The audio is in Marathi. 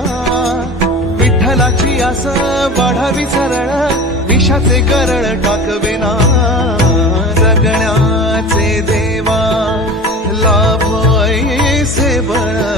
मना, विठ्ठलाची आस वाढावी सरळ, विषाचे करळ टाकवेना, जगण्याचे देवा लाभ ऐसे बळ